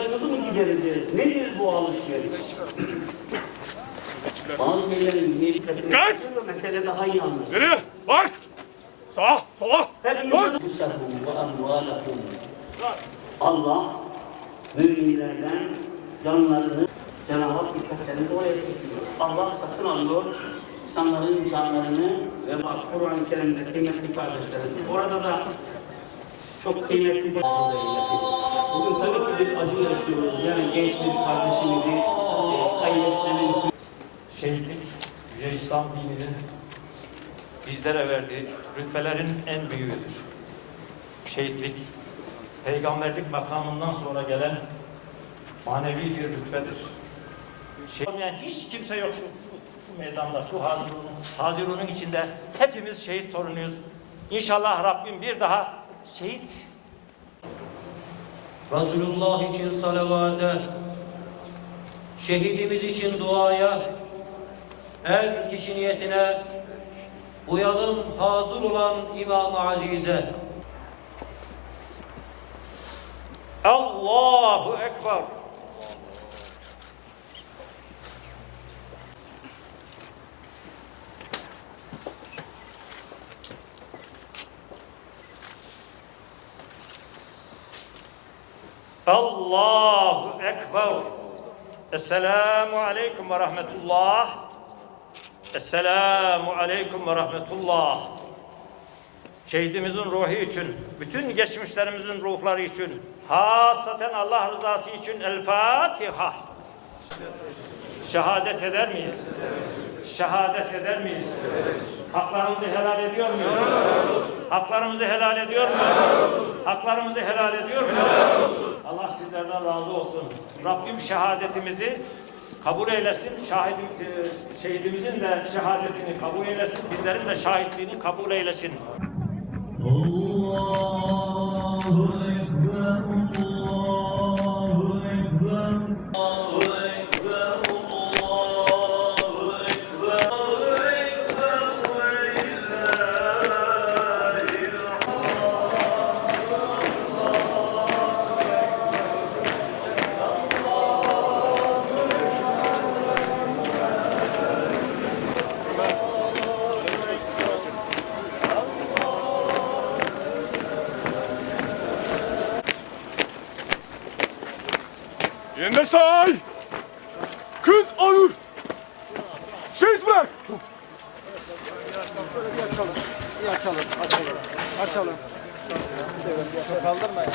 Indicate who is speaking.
Speaker 1: ihtiyacımızı mı gidereceğiz? Nedir bu alışveriş? Bazı şeylerin niyetini
Speaker 2: Dikkat!
Speaker 1: mesele daha iyi anlaşılır.
Speaker 2: Nereye? Bak! Sağa, sola!
Speaker 1: Ve amvalahum. Allah müminlerden canlarını Cenab-ı Hak dikkatlerinizi oraya çekiyor. Allah sakın alıyor insanların canlarını ve bak Kur'an-ı Kerim'de kıymetli kardeşlerim. Orada da çok kıymetli bir acı yaşıyoruz. Yani genç bir kardeşimizi e, kaybetmenin
Speaker 3: şehitlik, Yüce İslam dininin bizlere verdiği rütbelerin en büyüğüdür. Şehitlik, peygamberlik makamından sonra gelen manevi bir rütbedir. Şey, olmayan hiç kimse yok şu, şu, meydanda, şu Hazirun'un, Hazirun'un içinde. Hepimiz şehit torunuyuz. İnşallah Rabbim bir daha şehit
Speaker 4: Resulullah için salavata, şehidimiz için duaya, her kişi niyetine uyalım hazır olan İmam-ı Azize.
Speaker 3: Allahu Ekber. Allahu Ekber. Esselamu Aleyküm ve Rahmetullah. Esselamu Aleyküm ve Rahmetullah. Şehidimizin ruhu için, bütün geçmişlerimizin ruhları için, hasaten Allah rızası için El Fatiha. Şehadet eder miyiz? Şehadet eder miyiz? Haklarımızı helal ediyor muyuz? Haklarımızı helal ediyor muyuz? Haklarımızı helal ediyor muyuz? Sizlerden razı olsun. Rabbim şehadetimizi kabul eylesin. Şahidim, e, şehidimizin de şehadetini kabul eylesin. Bizlerin de şahitliğini kabul eylesin.
Speaker 2: Yerine say! Kız alır! Şehit bırak!
Speaker 5: Açalım, açalım, açalım. Açalım. Kaldırma ya.